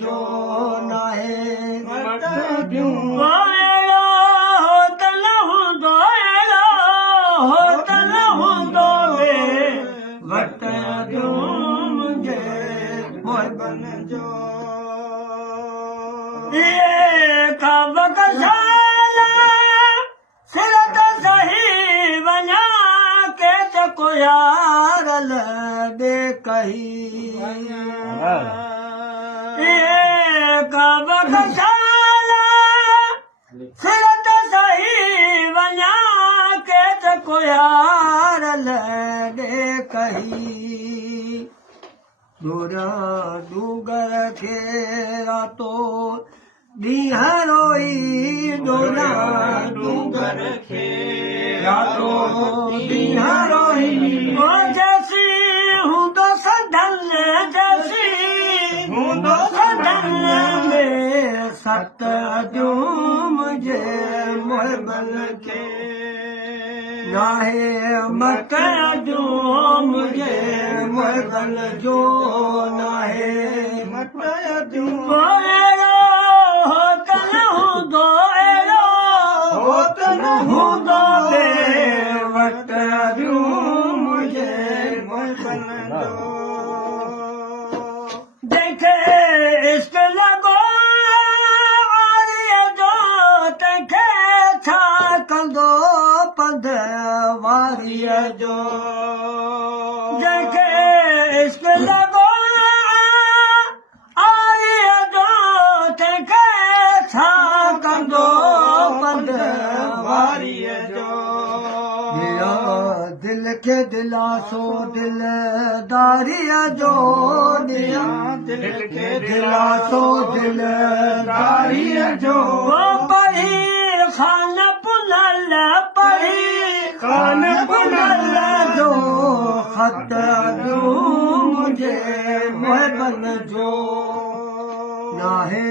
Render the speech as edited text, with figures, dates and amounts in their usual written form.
जो नाहे यार लॾे कही कब साला सिरत सही वञा के को यार लॾे कही दूरा डूगर खे रातो ॾींहं रोई दूरा डूगर खे रातो ॾींहं रोई जैसी हूंदो सदन जैसी हूंदो सदन में सत जूम जे मुहिबन खे नाहे मट जूम जे मुहिबन जो नाहे मट जूम देखे इश्क लगो जो तंहिंखे छा कंदो पंध वारीअ जो देखे इश्क लगो जो तंहिंखे छा कंदो पंध वारीअ जो दिल के दिलासो दिलदारीअ जो दिल के दिलासो दिलदारीअ जो पढ़ी खान पुनल पढ़ी खान पुनल जो ख़त जो मुंहिंजे मुहिबन जो नाहे